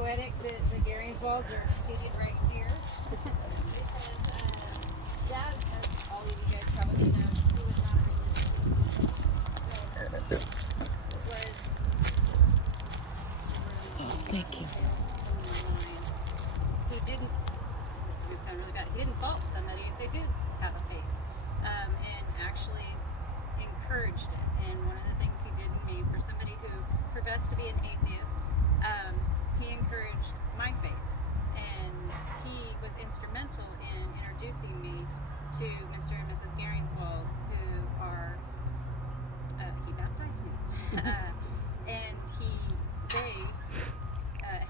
poetic. The Garingswalds are seated right here. Because Dad, as all of you guys probably know, he was not a religious Thank you. He didn't, this would sound really bad, he didn't fault somebody if they did have a faith, and actually encouraged it. And one of the things he did in me, for somebody who professed to be an atheist, he encouraged my faith. And he was instrumental in introducing me to Mr. and Mrs. Garingswald, who are, he baptized me. And they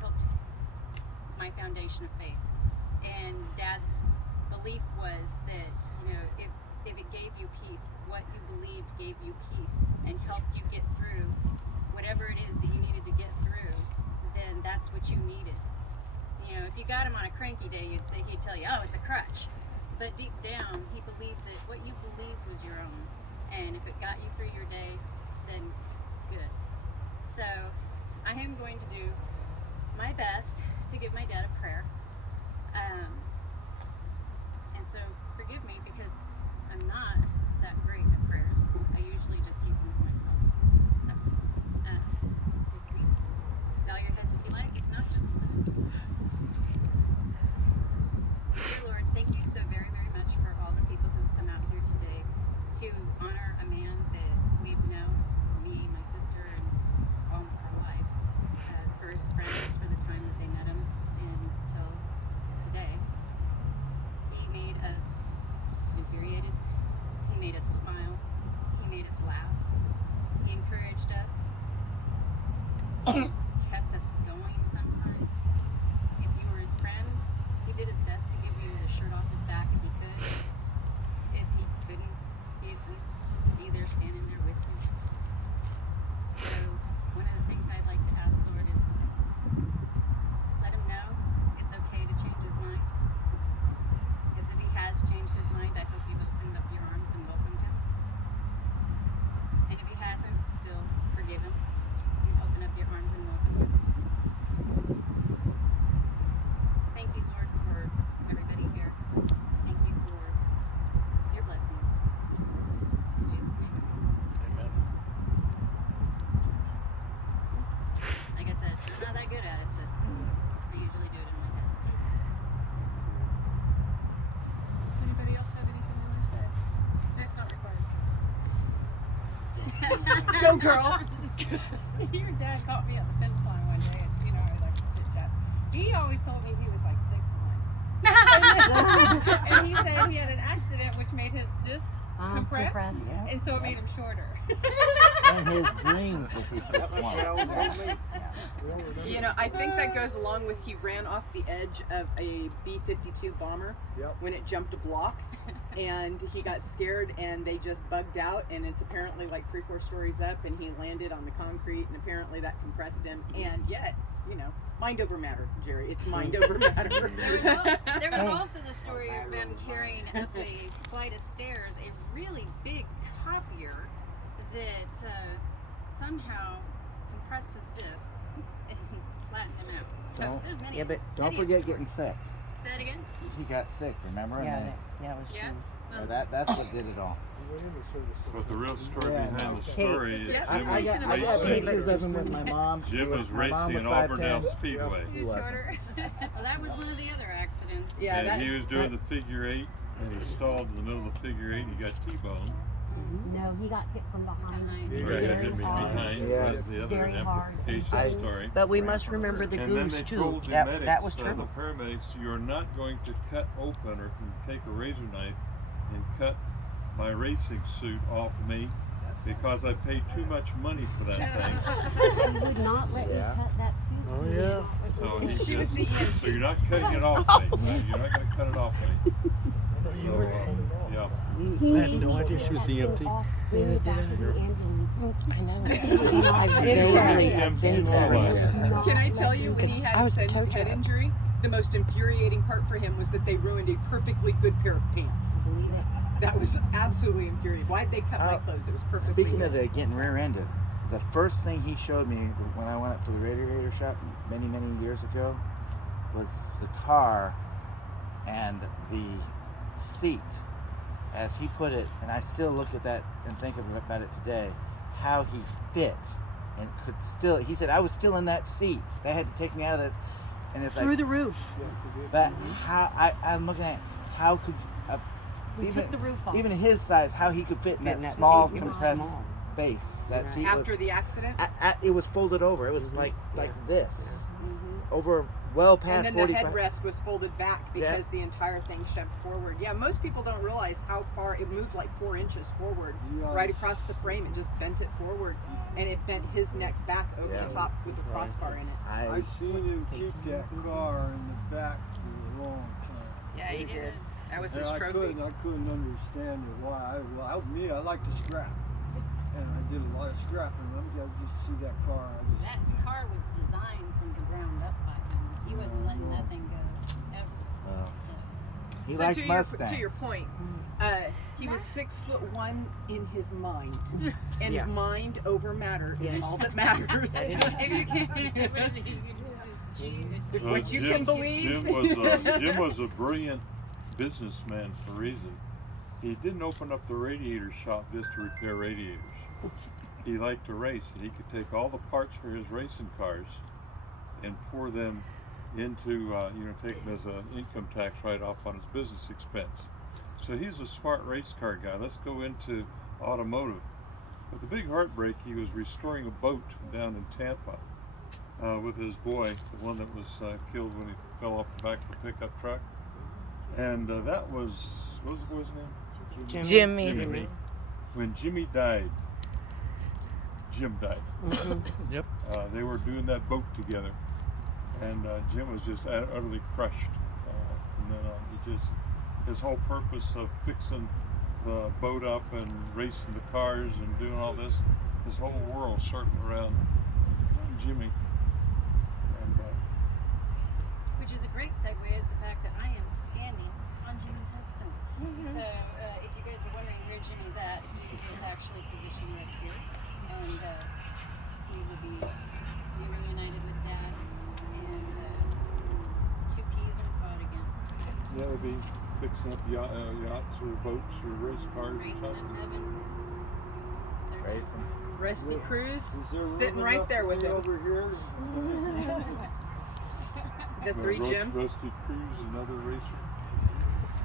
helped my foundation of faith. And Dad's belief was that, you know, if it gave you peace, what you believed gave you peace and helped you get through whatever it is that you needed to get through, then that's what you needed. You know, if you got him on a cranky day, he'd tell you, oh, it's a crutch. But deep down, he believed that what you believed was your own. And if it got you through your day, then good. So I am going to do my best to give my dad a prayer. And so forgive me because I'm not that great at prayers. I usually just keep them to myself. So, if we bow your heads if you like. If not, just listen. Dear Lord, thank you so very, very much for all the people who've come out here today to honor a man that we've known, me, my sister, and all our lives, for his friends, for the time that they met him until today. He made us infuriated. He made us smile. He made us laugh. He encouraged us. Kept us going sometimes. If you were his friend, he did his best to give you the shirt off his back if he could. If he couldn't, he'd at least be there standing there with you. So one of the things I'd like to ask, Lord, is let him know it's okay to change his mind. Because if he has changed his mind, I hope you've opened up your arms and welcomed him. And if he hasn't, still forgive him and open up your arms and welcome him. Thank you, Lord, for everybody here. Thank you for your blessings. In Jesus' name. Amen. Like I said, I'm not that good at it, but I usually do it in my head. Anybody else have anything they want to say? That's not required. Go, girl. Your dad caught me at the fence line one day, and you know, I like to chit chat. He always told me he was like 6'1". And he said he had an accident which made his disc compress, yeah. and so it made him shorter. And his dream was he 6'1". You know, I think that goes along with he ran off the edge of a B-52 bomber when it jumped a block, and he got scared and they just bugged out, and it's apparently like 3-4 stories up, and he landed on the concrete, and apparently that compressed him, and yet, you know, mind over matter, Jerry. It's mind over matter. There was also the story of them carrying up a flight of stairs, a really big copier that somehow compressed his discs and flattened him out. So there's many. Yeah, but don't many forget stories. getting sick. Say that again? He got sick, remember? Yeah, And then, that was Yeah. so that's what did it all. But the real story Yeah. behind the story is Yeah. Jim I was got racing. pictures of him with my mom. Jim was My mom racing was at 5'10". Auburndale Speedway. He wasn't. Shorter. Well, that was one of the other accidents. Yeah, And that, he was doing the figure eight, and he stalled in the middle of the figure eight, and he got T-boned. No, he got hit from behind. Behind. Right, Very hit me hard. behind. Yes. Was the other Very hard. amplification I- story. But we must remember the And then goose they too. told the That medics, was the true. paramedics, you're not going to cut open or take a razor knife and cut my racing suit off me because I paid too much money for that thing. He would not let Yeah. me cut that suit. Oh, He would yeah. not let So me he cut just, the end. so you're not cutting it off me. You're not going to cut it off me. So, yeah. He I had made no me idea take she was that thing EMT. off way back in the ambulance. I know. He would not I've let been me to- cut I've it. been to- Not can I let tell me you, when he I had was his the tow head truck. injury, the most infuriating part for him was that they ruined a perfectly good pair of pants. believe it. That was absolutely infuriating. Why'd they cut my clothes? It was perfectly Speaking good. of the getting rear-ended, the first thing he showed me when I went up to the radiator shop many, many years ago was the car and the seat, as he put it, and I still look at that and think about it today, how he fit and could still, he said, I was still in that seat. They had to take me out of this, and it's Through like, the roof. but how, I'm looking at how could, We even, took the roof off. even his size, how he could fit in Fit that small seat. It was compressed small. space. That Right. seat After was, the accident, it was folded over. It was like this, over well and past then 45. the headrest was folded back because the entire thing shoved forward. Yeah, most people don't realize how far it moved, like 4 inches forward, right across the frame. It just bent it forward, and it bent his neck back over the top with the crossbar in it. I seen him keep that car in the back for a long time. Yeah, he did. That was And his I trophy. couldn't understand why. I like to scrap, and I did a lot of scrapping. I just see that car. That car was designed from the ground up by him. He wasn't letting that thing go ever. So, He So liked to Mustangs. your point, he was 6'1" in his mind, and Yeah. mind over matter is Yeah. all that matters. if you can, what is it? Jeez. What you can believe. Jim was a brilliant businessman for a reason. He didn't open up the radiator shop just to repair radiators. He liked to race, and he could take all the parts for his racing cars and pour them into, take them as an income tax write-off on his business expense. So he's a smart race car guy. Let's go into automotive. But the big heartbreak, he was restoring a boat down in Tampa with his boy, the one that was killed when he fell off the back of the pickup truck. And that was, what was his name? Jimmy. When Jimmy died, Jim died. Yep. They were doing that boat together, and Jim was just utterly crushed from then on. His whole purpose of fixing the boat up and racing the cars and doing all this, his whole world circled around Jimmy. And, Which is a great segue is the fact that I am standing on Jimmy's headstone. So if you guys are wondering where Jimmy's at, he is actually positioned right here. And he will be reunited with Dad and 2 peas in a pod again. yeah, they'll be fixing up yachts or boats or race cars or Racing in something. heaven. That's what they're doing. Racing. Rusty Cruz Is there sitting room right enough there for with me him. over here? The 3 Jims. Rusty Cruz, another racer.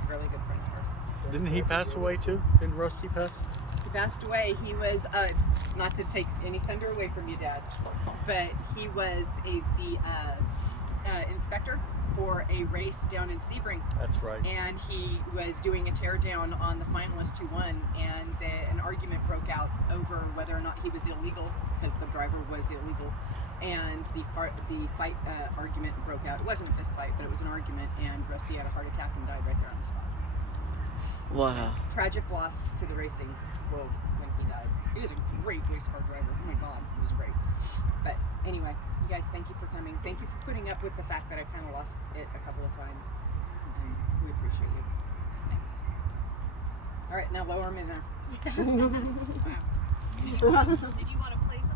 Really good friend of ours. Didn't he pass away too? Didn't Rusty pass? He passed away. He was, not to take any thunder away from you, Dad, but he was the inspector for a race down in Sebring. That's right. And he was doing a teardown on the finalists who won, and an argument broke out over whether or not he was illegal, because the driver was illegal. And the fight argument broke out. It wasn't a fist fight, but it was an argument, and Rusty had a heart attack and died right there on the spot. Wow. Tragic loss to the racing world when he died. He was a great race car driver. Oh my God, he was great. But anyway, you guys, thank you for coming. Thank you for putting up with the fact that I kind of lost it a couple of times. And we appreciate you. Thanks. All right, now lower him in there. Did you want to play something?